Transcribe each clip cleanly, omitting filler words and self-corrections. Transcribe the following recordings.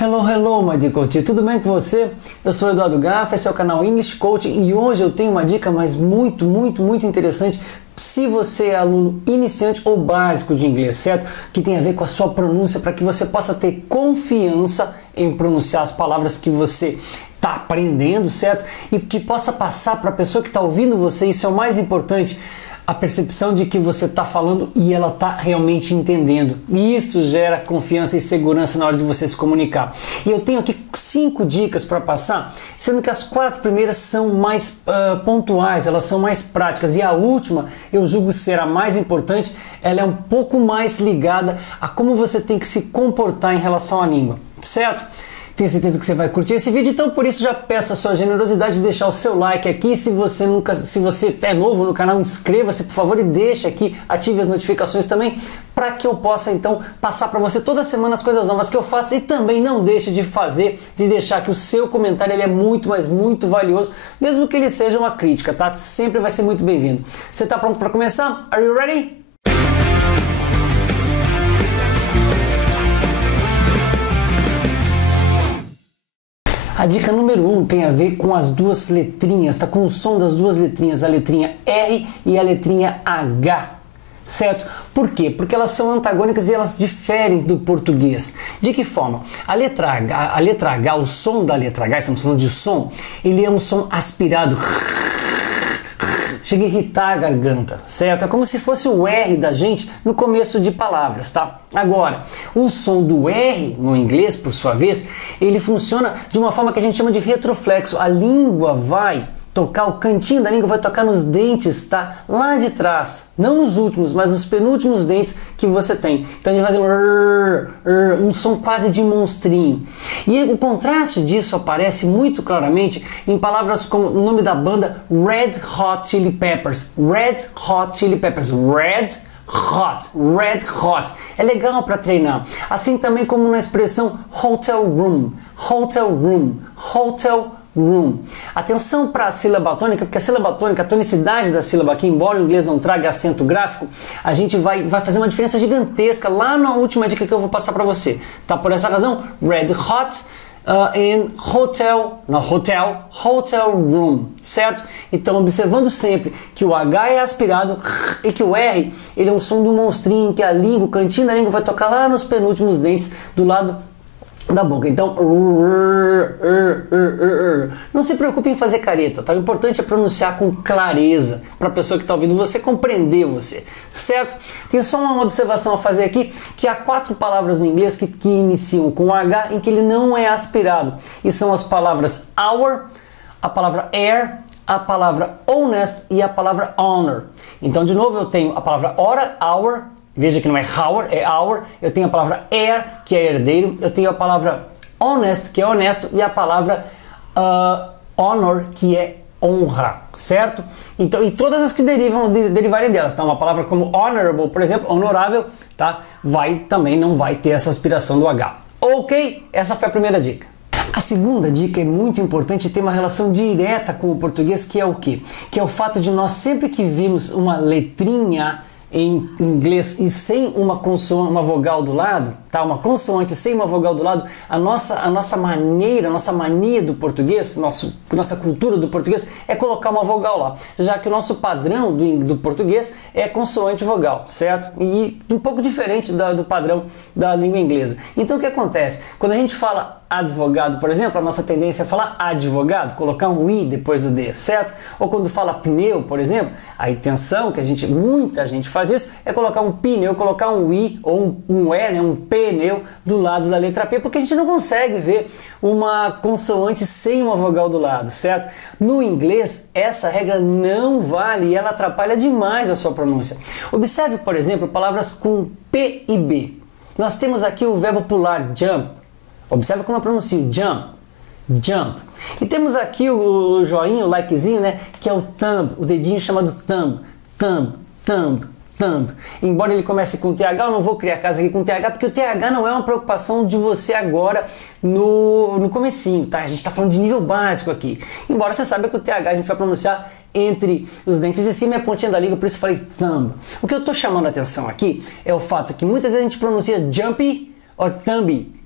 Hello, hello, my dear coach. Tudo bem com você? Eu sou o Eduardo Gaffa, esse é o canal English Coaching e hoje eu tenho uma dica muito interessante se você é aluno iniciante ou básico de inglês, certo? Que tem a ver com a sua pronúncia para que você possa ter confiança em pronunciar as palavras que você está aprendendo, certo? E que possa passar para a pessoa que está ouvindo você, isso é o mais importante, a percepção de que você está falando e ela está realmente entendendo. E isso gera confiança e segurança na hora de você se comunicar. E eu tenho aqui 5 dicas para passar, sendo que as 4 primeiras são mais pontuais, elas são mais práticas. E a última, eu julgo ser a mais importante, ela é um pouco mais ligada a como você tem que se comportar em relação à língua, certo? Tenho certeza que você vai curtir esse vídeo, então por isso já peço a sua generosidade de deixar o seu like aqui. Se você é novo no canal, inscreva-se por favor e deixe aqui, ative as notificações também, para que eu possa então passar para você toda semana as coisas novas que eu faço. E também não deixe de deixar que o seu comentário ele é muito, mas muito valioso, mesmo que ele seja uma crítica, tá? Sempre vai ser muito bem-vindo. Você está pronto para começar? Are you ready? A dica número 1 tem a ver com as duas letrinhas, tá? Com o som das duas letrinhas, a letrinha R e a letrinha H, certo? Por quê? Porque elas são antagônicas e elas diferem do português. De que forma? A letra H, o som da letra H, estamos falando de som, ele é um som aspirado. Chega a irritar a garganta, certo? É como se fosse o R da gente no começo de palavras, tá? Agora, o som do R no inglês, por sua vez, ele funciona de uma forma que a gente chama de retroflexo. A língua vai tocar, o cantinho da língua vai tocar nos dentes, tá? Lá de trás, não nos últimos, mas nos penúltimos dentes que você tem. Então a gente vai fazer um som quase de monstrinho. E o contraste disso aparece muito claramente em palavras como o nome da banda Red Hot Chili Peppers. Red Hot Chili Peppers. Red Hot. É legal para treinar. Assim também como na expressão hotel room. Atenção para a sílaba tônica, porque a sílaba tônica, a tonicidade da sílaba aqui, embora o inglês não traga acento gráfico, a gente vai fazer uma diferença gigantesca lá na última dica que eu vou passar para você. Tá? Por essa razão, red hot in hotel room, certo? Então observando sempre que o H é aspirado e que o R ele é um som do monstrinho, que a língua, o cantinho da língua vai tocar lá nos penúltimos dentes do lado da boca. Então, não se preocupe em fazer careta, tá? O importante é pronunciar com clareza para a pessoa que está ouvindo você compreender você, certo? Tem só uma observação a fazer aqui, que há 4 palavras no inglês que iniciam com H em que ele não é aspirado, e são as palavras hour, a palavra air, a palavra honest e a palavra honor. Então, de novo, eu tenho a palavra hora, hour. Veja que não é hour, é hour. Eu tenho a palavra heir, que é herdeiro. Eu tenho a palavra honest, que é honesto. E a palavra honor, que é honra, certo? Então, e todas as que derivarem delas, tá? Uma palavra como honorable, por exemplo, honorável, tá? Não vai ter essa aspiração do H. Ok? Essa foi a primeira dica. A segunda dica é muito importante e tem uma relação direta com o português, que é o quê? Que é o fato de nós, sempre que vimos uma letrinha em inglês e sem uma consoante, uma vogal do lado, tá? Uma consoante sem uma vogal do lado, a nossa mania do português, nossa cultura do português é colocar uma vogal lá, já que o nosso padrão do português é consoante vogal, certo? E um pouco diferente do padrão da língua inglesa. Então o que acontece? Quando a gente fala advogado, por exemplo, a nossa tendência é falar advogado, colocar um i depois do d, certo? Ou quando fala pneu, por exemplo, a intenção que muita gente faz isso é colocar um pneu, colocar um i ou um e, né, um pneu do lado da letra P, porque a gente não consegue ver uma consoante sem uma vogal do lado, certo? No inglês, essa regra não vale e ela atrapalha demais a sua pronúncia. Observe, por exemplo, palavras com P e B. Nós temos aqui o verbo pular, jump. Observe como eu pronuncio, jump. E temos aqui o joinha, o likezinho, né? Que é o thumb, o dedinho chamado thumb. Embora ele comece com TH, eu não vou criar casa aqui com TH, porque o TH não é uma preocupação de você agora no comecinho, tá? A gente está falando de nível básico aqui. Embora você saiba que o TH a gente vai pronunciar entre os dentes de cima e a pontinha da língua, por isso eu falei thumb. O que eu estou chamando a atenção aqui é o fato que muitas vezes a gente pronuncia jumpy ou thumby.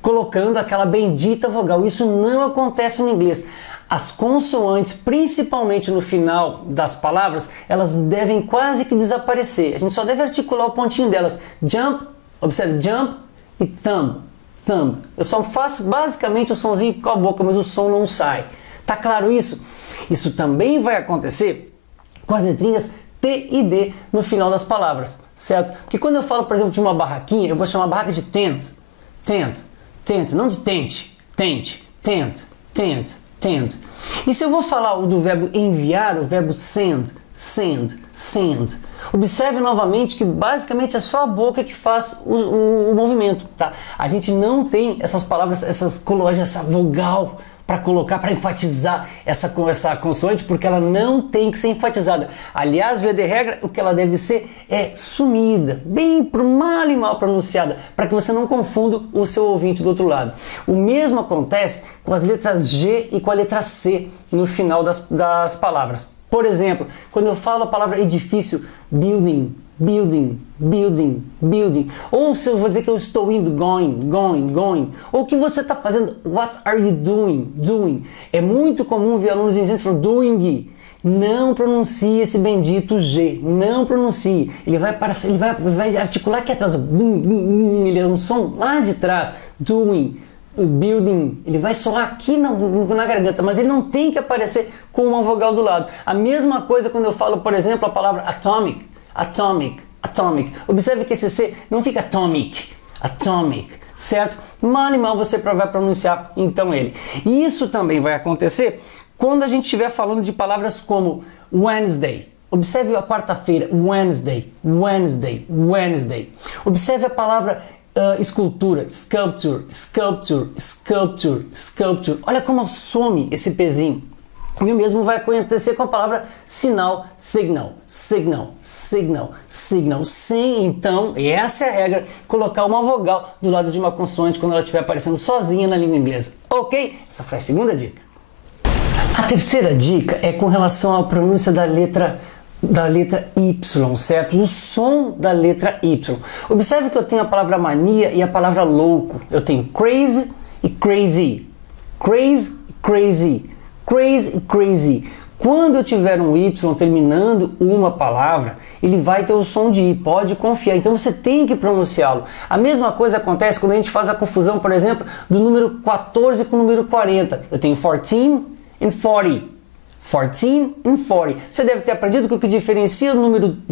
colocando aquela bendita vogal. Isso não acontece no inglês. As consoantes, principalmente no final das palavras, elas devem quase que desaparecer. A gente só deve articular o pontinho delas. Jump, observe, jump e thumb, thumb. Eu só faço basicamente o sonzinho com a boca, mas o som não sai. Tá claro isso? Isso também vai acontecer com as letrinhas T e D no final das palavras, certo? Porque quando eu falo, por exemplo, de uma barraquinha, eu vou chamar a barraca de tent, tent, tent, não de tente, tente, tent, tent, tent. E se eu vou falar do verbo enviar, o verbo send, send, send, observe novamente que basicamente é só a boca que faz o movimento, tá? A gente não tem essas palavras, essa vogal para colocar, para enfatizar essa consoante, porque ela não tem que ser enfatizada. Aliás, via de regra, o que ela deve ser é sumida, bem mal e mal pronunciada, para que você não confunda o seu ouvinte do outro lado. O mesmo acontece com as letras G e com a letra C no final das palavras. Por exemplo, quando eu falo a palavra edifício, building, building, building, building. Ou se eu vou dizer que eu estou indo, going, going, going. Ou o que você está fazendo, what are you doing, doing. É muito comum ver alunos ingênuos falando doing. Não pronuncie esse bendito G, não pronuncie. Ele vai articular aqui atrás, ele é um som lá de trás, doing. Building, ele vai soar aqui na garganta, mas ele não tem que aparecer com uma vogal do lado. A mesma coisa quando eu falo, por exemplo, a palavra atomic, atomic, atomic. Observe que esse C não fica atomic, atomic, certo? Mal e mal você vai pronunciar então ele. E isso também vai acontecer quando a gente estiver falando de palavras como Wednesday. Observe a quarta-feira, Wednesday, Wednesday, Wednesday. Observe a palavra escultura, sculpture, sculpture, sculpture, sculpture. Olha como some esse pezinho. E o mesmo vai acontecer com a palavra sinal, signal, signal, signal, signal. Sem, então, e essa é a regra, colocar uma vogal do lado de uma consoante quando ela estiver aparecendo sozinha na língua inglesa. Ok? Essa foi a segunda dica. A terceira dica é com relação à pronúncia da letra Y, certo? O som da letra Y. Observe que eu tenho a palavra mania e a palavra louco. Eu tenho crazy e crazy. Crazy e crazy. Crazy e crazy. Quando eu tiver um Y terminando uma palavra, ele vai ter o som de I, pode confiar. Então você tem que pronunciá-lo. A mesma coisa acontece quando a gente faz a confusão, por exemplo, do número 14 com o número 40. Eu tenho 14 and 40. 14 and 40. Você deve ter aprendido que o que diferencia do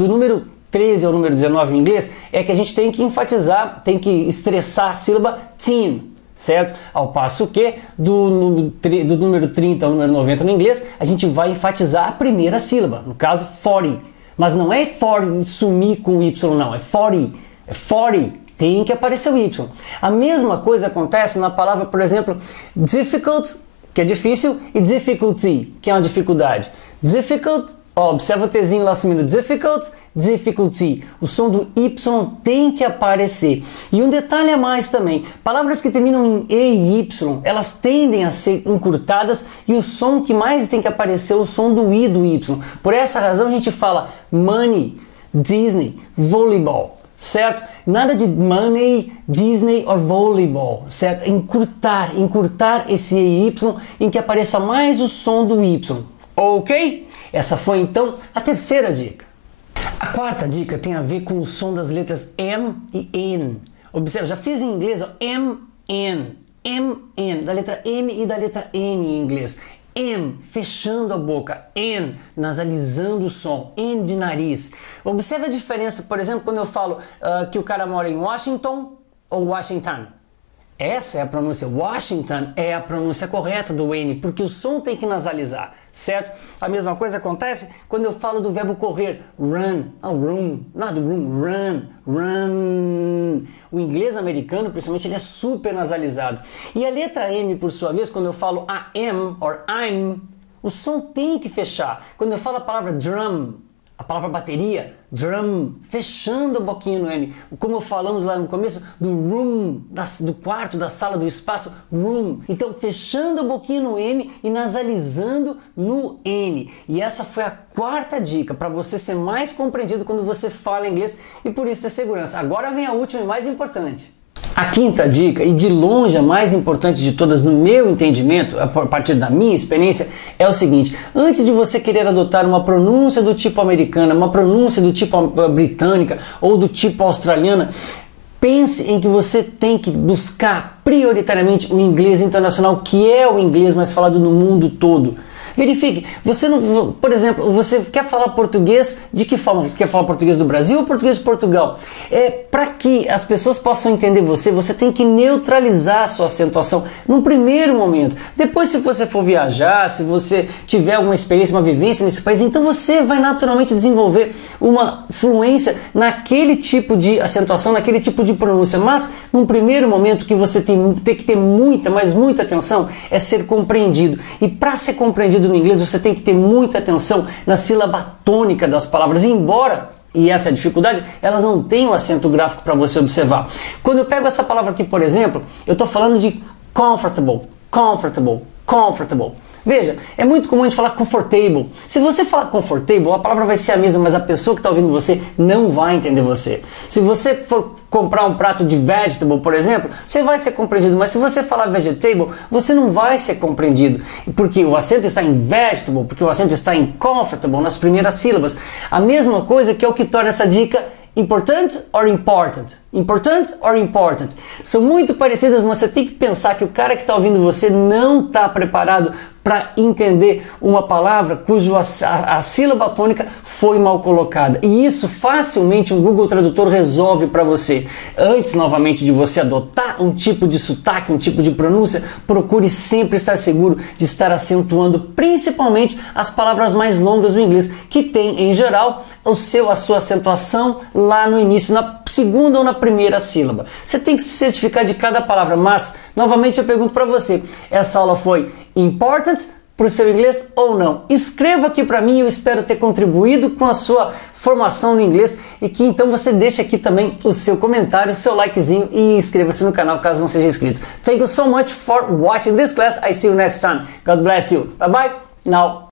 número 13 ao número 19 em inglês é que a gente tem que enfatizar, tem que estressar a sílaba teen, certo? Ao passo que do número 30 ao número 90 no inglês, a gente vai enfatizar a primeira sílaba, no caso 40. Mas não é 40 sumir com o Y, não, é 40. É 40. Tem que aparecer o Y. A mesma coisa acontece na palavra, por exemplo, difficult, que é difícil, e difficulty, que é uma dificuldade. Difficult, ó, observa o Tzinho lá sumindo. Difficult, difficulty. O som do Y tem que aparecer. E um detalhe a mais também. Palavras que terminam em E e Y, elas tendem a ser encurtadas e o som que mais tem que aparecer é o som do I do Y. Por essa razão a gente fala money, Disney, volleyball. Certo? Nada de money, Disney ou volleyball, certo? Encurtar esse EY em que apareça mais o som do Y, ok? Essa foi então a terceira dica. A quarta dica tem a ver com o som das letras M e N. Observe, já fiz em inglês, ó, M, N, da letra M e da letra N em inglês. M, fechando a boca, N, nasalizando o som, N de nariz. Observe a diferença, por exemplo, quando eu falo que o cara mora em Washington ou Washington. Essa é a pronúncia, Washington é a pronúncia correta do N, porque o som tem que nasalizar, certo? A mesma coisa acontece quando eu falo do verbo correr, run, room, not room, run. O inglês americano, principalmente, ele é super nasalizado. E a letra M, por sua vez, quando eu falo I am or I'm, o som tem que fechar. Quando eu falo a palavra drum, a palavra bateria, drum, fechando a boquinha no M. Como falamos lá no começo, do room, do quarto, da sala, do espaço, room. Então, fechando a boquinha no M e nasalizando no N. E essa foi a quarta dica, para você ser mais compreendido quando você fala inglês e por isso ter segurança. Agora vem a última e mais importante. A quinta dica, e de longe a mais importante de todas no meu entendimento, a partir da minha experiência, é o seguinte: antes de você querer adotar uma pronúncia do tipo americana, uma pronúncia do tipo britânica ou do tipo australiana, pense em que você tem que buscar prioritariamente o inglês internacional, que é o inglês mais falado no mundo todo. Verifique, você não, por exemplo, você quer falar português de que forma? Você quer falar português do Brasil ou português de Portugal? Para que as pessoas possam entender você, você tem que neutralizar a sua acentuação num primeiro momento. Depois, se você for viajar, se você tiver alguma experiência, uma vivência nesse país, então você vai naturalmente desenvolver uma fluência naquele tipo de acentuação, naquele tipo de pronúncia. Mas, num primeiro momento, que você tem que ter muita, mas muita atenção é ser compreendido. E para ser compreendido no inglês, você tem que ter muita atenção na sílaba tônica das palavras, embora, e essa é a dificuldade, elas não têm um acento gráfico para você observar. Quando eu pego essa palavra aqui, por exemplo, eu estou falando de comfortable, comfortable, comfortable. Veja, é muito comum a gente falar comfortable. Se você falar comfortable, a palavra vai ser a mesma, mas a pessoa que está ouvindo você não vai entender você. Se você for comprar um prato de vegetable, por exemplo, você vai ser compreendido, mas se você falar vegetable, você não vai ser compreendido, porque o acento está em vegetable, porque o acento está em comfortable nas primeiras sílabas. A mesma coisa que é o que torna essa dica important or important? Important or important? São muito parecidas, mas você tem que pensar que o cara que está ouvindo você não está preparado para entender uma palavra cujo a sílaba tônica foi mal colocada. E isso facilmente um Google Tradutor resolve para você. Antes, novamente, de você adotar um tipo de sotaque, um tipo de pronúncia, procure sempre estar seguro de estar acentuando principalmente as palavras mais longas do inglês, que tem, em geral, a sua acentuação lá no início, na segunda ou na primeira sílaba. Você tem que se certificar de cada palavra, mas, novamente, eu pergunto para você, essa aula foi important para o seu inglês ou não? Escreva aqui para mim, eu espero ter contribuído com a sua formação no inglês e que então você deixe aqui também o seu comentário, o seu likezinho e inscreva-se no canal caso não seja inscrito. Thank you so much for watching this class. I see you next time. God bless you. Bye bye. Now.